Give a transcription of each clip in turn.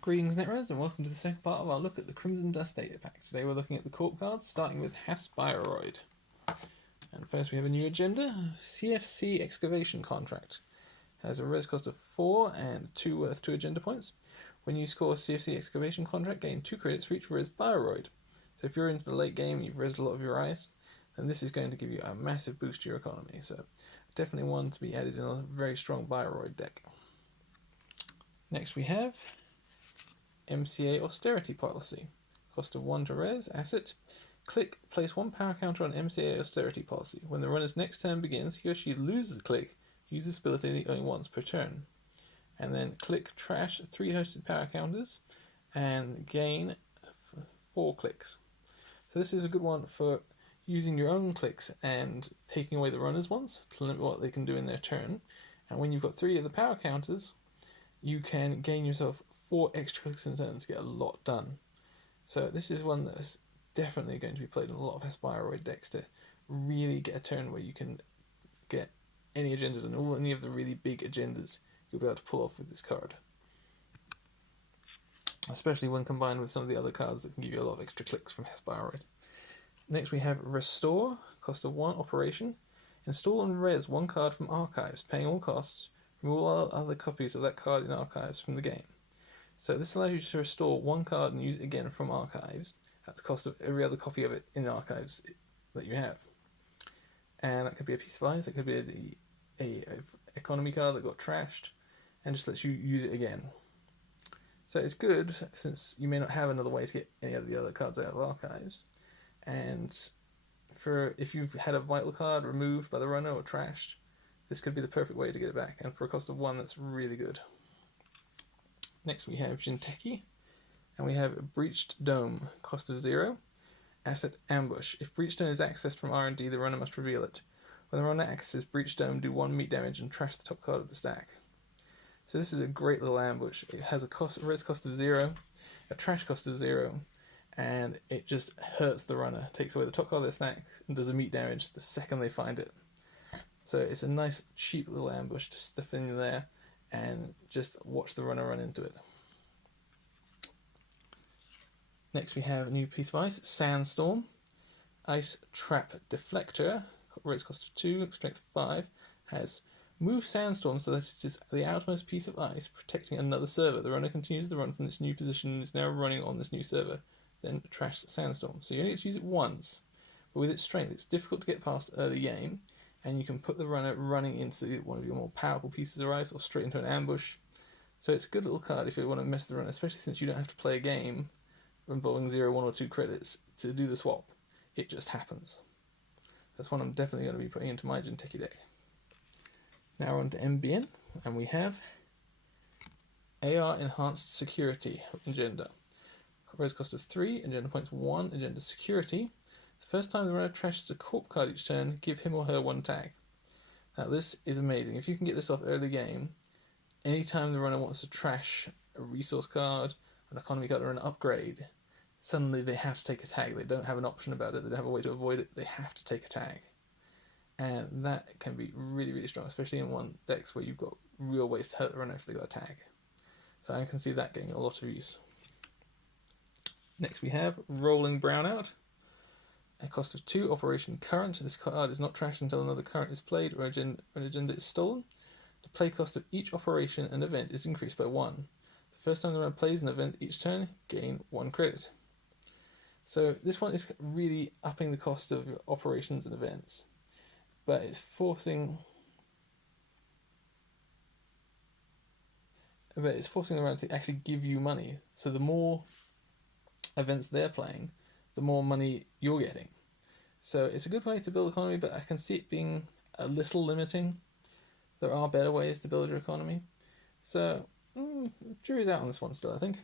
Greetings Netrunners and welcome to the second part of our look at the Crimson Dust Datapack. Today we're looking at the Corp cards, starting with Haspiroid. And first we have a new agenda, CFC Excavation Contract. Has a res cost of 4 and 2 worth 2 agenda points. When you score CFC Excavation Contract, gain 2 credits for each res Bioroid. So if you're into the late game and you've resed a lot of your ice, then this is going to give you a massive boost to your economy. So definitely one to be added in a very strong Bioroid deck. Next we have MCA Austerity Policy. Cost of 1 to res, asset. Click, place 1 power counter on MCA Austerity Policy. When the runner's next turn begins, he or she loses a click, use this ability only once per turn. And then click, trash 3 hosted power counters, and gain 4 clicks. So this is a good one for using your own clicks and taking away the runner's ones to limit what they can do in their turn. And when you've got 3 of the power counters, you can gain yourself 4 extra clicks in turn to get a lot done. So this is one that is definitely going to be played in a lot of Haspiroid decks to really get a turn where you can get any agendas and any of the really big agendas you'll be able to pull off with this card. Especially when combined with some of the other cards that can give you a lot of extra clicks from Haspiroid. Next we have Restore, cost of 1, Operation. Install and res 1 card from Archives, paying all costs. Remove all other copies of that card in Archives from the game. So this allows you to restore 1 card and use it again from Archives at the cost of every other copy of it in Archives that you have. And that could be a piece of ice, that could be a economy card that got trashed, and just lets you use it again. So it's good since you may not have another way to get any of the other cards out of Archives. And for if you've had a vital card removed by the runner or trashed, this could be the perfect way to get it back. And for a cost of 1, that's really good. Next we have Jinteki, and we have Breached Dome, cost of 0, asset Ambush. If Breached Dome is accessed from R&D, the runner must reveal it. When the runner accesses Breached Dome, do 1 meat damage and trash the top card of the stack. So this is a great little ambush. It has a res cost of 0, a trash cost of 0, and it just hurts the runner, takes away the top card of their stack, and does a meat damage the second they find it. So it's a nice cheap little ambush to stuff in there and just watch the runner run into it. Next we have a new piece of ice, Sandstorm Ice Trap Deflector, rates cost of 2, strength of 5, has move Sandstorm so that it is the outermost piece of ice protecting another server. The runner continues the run from this new position and is now running on this new server. Then trash Sandstorm. So you only get to use it once, but with its strength it's difficult to get past early game, and you can put the runner running into one of your more powerful pieces of ice or straight into an ambush. So it's a good little card if you want to mess the runner, especially since you don't have to play a game involving 0, 1 or 2 credits to do the swap. It just happens. That's one I'm definitely going to be putting into my Jinteki deck. Now we're on to Ambient, and we have AR Enhanced Security Agenda. Res cost of 3, agenda points 1, agenda security. The first time the runner trashes a Corp card each turn, give him or her 1 tag. Now this is amazing. If you can get this off early game, anytime the runner wants to trash a resource card, an economy card, or an upgrade, suddenly they have to take a tag. They don't have an option about it, they don't have a way to avoid it, they have to take a tag. And that can be really, really strong, especially in one decks where you've got real ways to hurt the runner if they got a tag. So I can see that getting a lot of use. Next we have Rolling Brownout. A cost of 2, Operation Current. This card is not trashed until another current is played or an agenda is stolen. The play cost of each operation and event is increased by 1. The first time the runner plays an event each turn, gain 1 credit. So this one is really upping the cost of your operations and events, but it's forcing the runner to actually give you money. So the more events they're playing, the more money you're getting. So it's a good way to build economy, but I can see it being a little limiting. There are better ways to build your economy. So, jury's out on this one still, I think.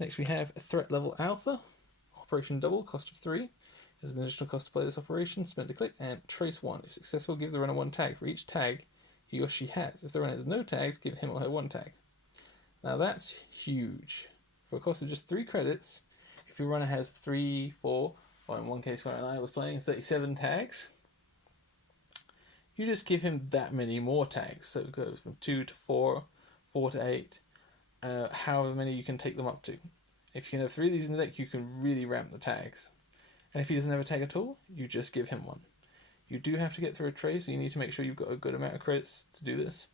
Next we have Threat Level Alpha, Operation Double, cost of 3. There's an additional cost to play this operation, spend a click, and trace 1. If successful, give the runner 1 tag for each tag he or she has. If the runner has no tags, give him or her 1 tag. Now that's huge. For a cost of just 3 credits, if your runner has 3, 4, or in one case where I was playing 37 tags, you just give him that many more tags. So it goes from 2 to 4, 4 to 8, however many you can take them up to. If you can have 3 of these in the deck, you can really ramp the tags. And if he doesn't have a tag at all, you just give him one. You do have to get through a tray, so you need to make sure you've got a good amount of credits to do this.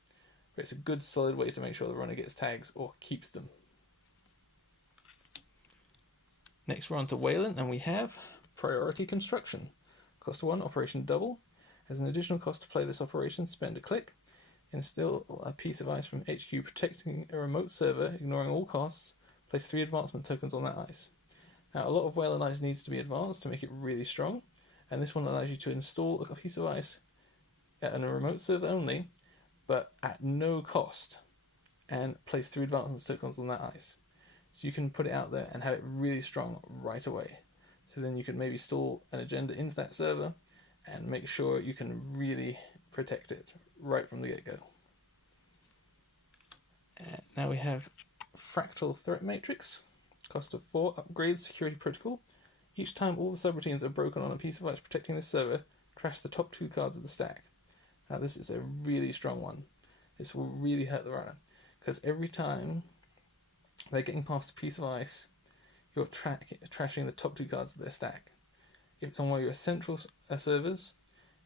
But it's a good solid way to make sure the runner gets tags or keeps them. Next we're on to Waylon, and we have Priority Construction. Cost 1, Operation Double. As an additional cost to play this operation, spend a click. Instill a piece of ice from HQ protecting a remote server, ignoring all costs. Place 3 advancement tokens on that ice. Now, a lot of Waylon ice needs to be advanced to make it really strong, and this one allows you to install a piece of ice on a remote server only, but at no cost, and place 3 advancement tokens on that ice. So you can put it out there and have it really strong right away. So then you can maybe install an agenda into that server and make sure you can really protect it right from the get-go. Now we have Fractal Threat Matrix. Cost of 4, upgrade Security Protocol. Each time all the subroutines are broken on a piece of ice protecting this server, trash the top 2 cards of the stack. Now this is a really strong one. This will really hurt the runner, because every time they're getting past a piece of ice, you're trashing the top 2 cards of their stack. If it's on one of your central servers,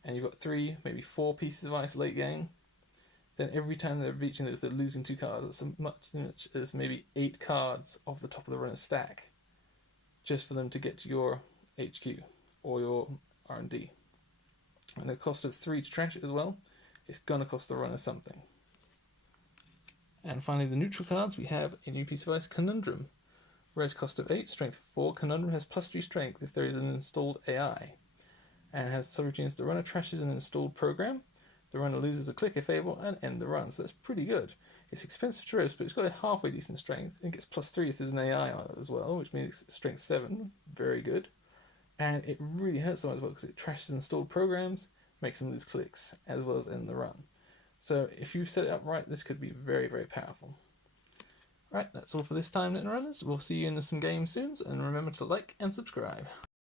and you've got 3, maybe 4 pieces of ice late game, then every time they're reaching those, they're losing 2 cards. That's as much as maybe 8 cards off the top of the runner's stack, just for them to get to your HQ or your R&D. And the cost of 3 to trash it as well, it's going to cost the runner something. And finally, the neutral cards, we have a new piece of ice, Conundrum. Res cost of 8, strength of 4. Conundrum has +3 strength if there is an installed AI. And it has subroutines: the runner trashes an installed program, the runner loses a click if able, and end the run. So that's pretty good. It's expensive to res, but it's got a halfway decent strength. It gets +3 if there's an AI on it as well, which means strength 7, very good. And it really hurts them as well because it trashes installed programs, makes them lose clicks, as well as end the run. So if you set it up right, this could be very, very powerful. Right, that's all for this time, Netrunners. We'll see you in some games soon, and remember to like and subscribe.